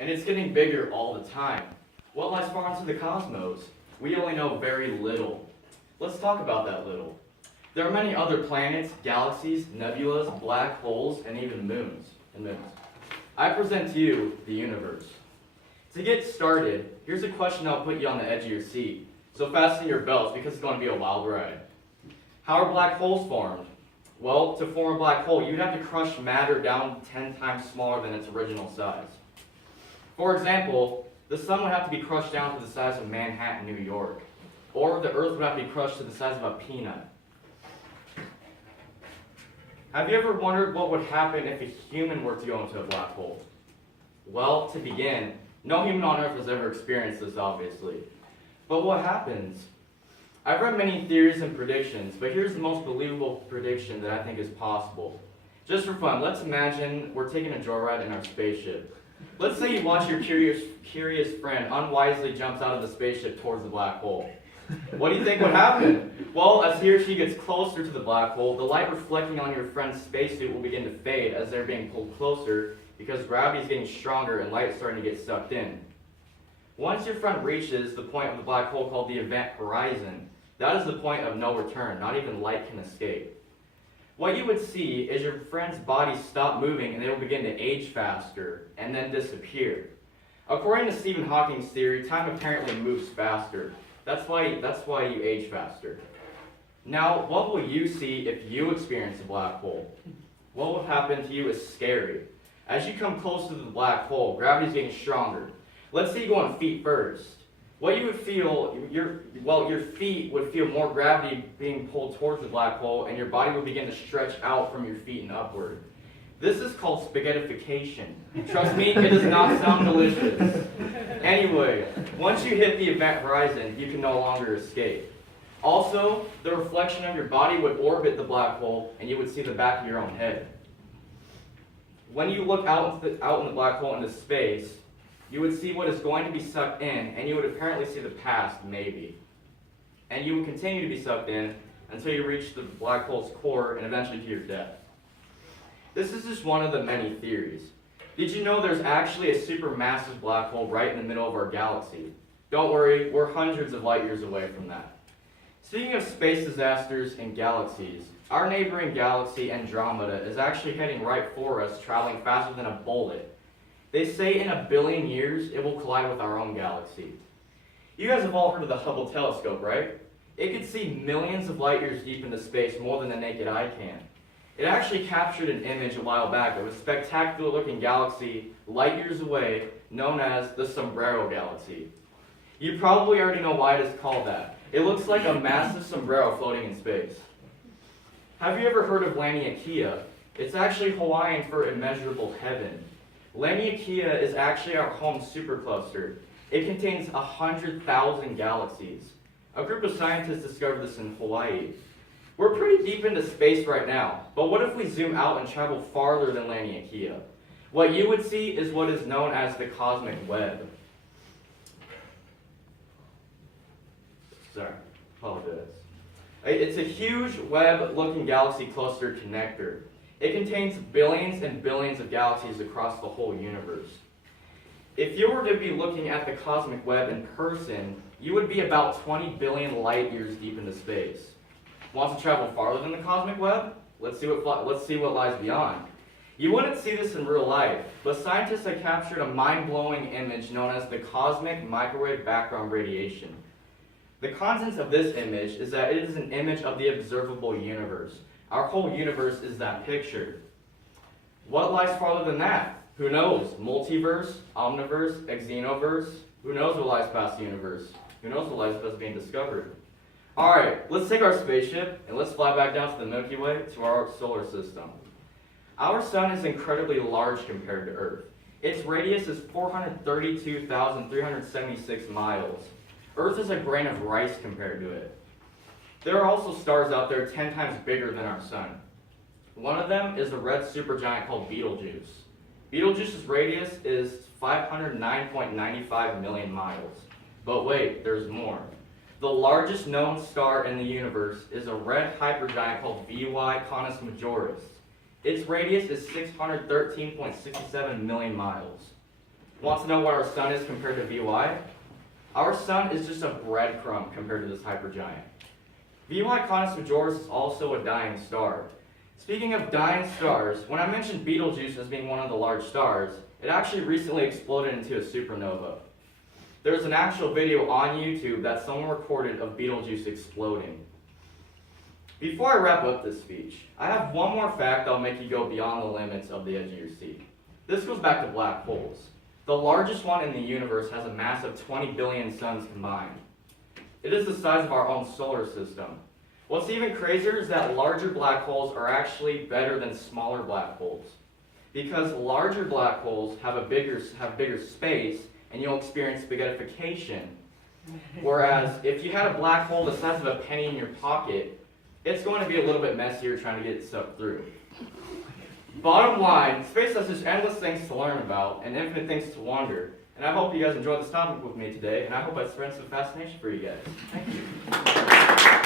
and it's getting bigger all the time. What lies far into the cosmos? We only know very little. Let's talk about that little. There are many other planets, galaxies, nebulas, black holes, and even moons. I present to you the universe. To get started, here's a question that'll put you on the edge of your seat. So fasten your belts because it's going to be a wild ride. How are black holes formed? Well, to form a black hole, you'd have to crush matter down 10 times smaller than its original size. For example, the sun would have to be crushed down to the size of Manhattan, New York. Or the earth would have to be crushed to the size of a peanut. Have you ever wondered what would happen if a human were to go into a black hole? Well, to begin, no human on Earth has ever experienced this, obviously. But what happens? I've read many theories and predictions, but here's the most believable prediction that I think is possible. Just for fun, let's imagine we're taking a joyride in our spaceship. Let's say you watch your curious friend unwisely jumps out of the spaceship towards the black hole. What do you think would happen? Well, as he or she gets closer to the black hole, the light reflecting on your friend's spacesuit will begin to fade as they're being pulled closer because gravity is getting stronger and light is starting to get sucked in. Once your friend reaches the point of the black hole called the event horizon, that is the point of no return. Not even light can escape. What you would see is your friend's body stop moving and they will begin to age faster and then disappear. According to Stephen Hawking's theory, time apparently moves faster. That's why you age faster. Now, what will you see if you experience a black hole? What will happen to you is scary. As you come close to the black hole, gravity is getting stronger. Let's say you go on feet first. What you would feel, your feet would feel more gravity being pulled towards the black hole, and your body would begin to stretch out from your feet and upward. This is called spaghettification. Trust me, it does not sound delicious. Anyway, once you hit the event horizon, you can no longer escape. Also, the reflection of your body would orbit the black hole, and you would see the back of your own head. When you look out in the black hole into space, you would see what is going to be sucked in, and you would apparently see the past, maybe. And you would continue to be sucked in until you reach the black hole's core and eventually to your death. This is just one of the many theories. Did you know there's actually a supermassive black hole right in the middle of our galaxy? Don't worry, we're hundreds of light years away from that. Speaking of space disasters and galaxies, our neighboring galaxy Andromeda is actually heading right for us, traveling faster than a bullet. They say in 1 billion years, it will collide with our own galaxy. You guys have all heard of the Hubble telescope, right? It could see millions of light years deep into space, more than the naked eye can. It actually captured an image a while back of a spectacular-looking galaxy light years away, known as the Sombrero Galaxy. You probably already know why it is called that. It looks like a massive sombrero floating in space. Have you ever heard of Laniakea? It's actually Hawaiian for immeasurable heaven. Laniakea is actually our home supercluster. It contains 100,000 galaxies. A group of scientists discovered this in Hawaii. We're pretty deep into space right now, but what if we zoom out and travel farther than Laniakea? What you would see is what is known as the cosmic web. Sorry, apologize. It's a huge web-looking galaxy cluster connector. It contains billions and billions of galaxies across the whole universe. If you were to be looking at the cosmic web in person, you would be about 20 billion light years deep into space. Want to travel farther than the cosmic web? Let's see what lies beyond. You wouldn't see this in real life, but scientists have captured a mind-blowing image known as the cosmic microwave background radiation. The contents of this image is that it is an image of the observable universe. Our whole universe is that picture. What lies farther than that? Who knows? Multiverse, omniverse, xenoverse? Who knows what lies past the universe? Who knows what lies past being discovered? Alright, let's take our spaceship and let's fly back down to the Milky Way, to our solar system. Our sun is incredibly large compared to Earth. Its radius is 432,376 miles. Earth is a grain of rice compared to it. There are also stars out there 10 times bigger than our sun. One of them is a red supergiant called Betelgeuse. Betelgeuse's radius is 509.95 million miles. But wait, there's more. The largest known star in the universe is a red hypergiant called VY Canis Majoris. Its radius is 613.67 million miles. Want to know what our sun is compared to VY? Our sun is just a breadcrumb compared to this hypergiant. VY Canis Majoris is also a dying star. Speaking of dying stars, when I mentioned Betelgeuse as being one of the large stars, it actually recently exploded into a supernova. There's an actual video on YouTube that someone recorded of Betelgeuse exploding. Before I wrap up this speech, I have one more fact that'll make you go beyond the limits of the edge of your seat. This goes back to black holes. The largest one in the universe has a mass of 20 billion suns combined. It is the size of our own solar system. What's even crazier is that larger black holes are actually better than smaller black holes. Because larger black holes have bigger space, and you'll experience spaghettification. Whereas if you had a black hole the size of a penny in your pocket, it's going to be a little bit messier trying to get stuff through. Bottom line, space has just endless things to learn about and infinite things to wonder. And I hope you guys enjoyed this topic with me today, and I hope I spread some fascination for you guys. Thank you.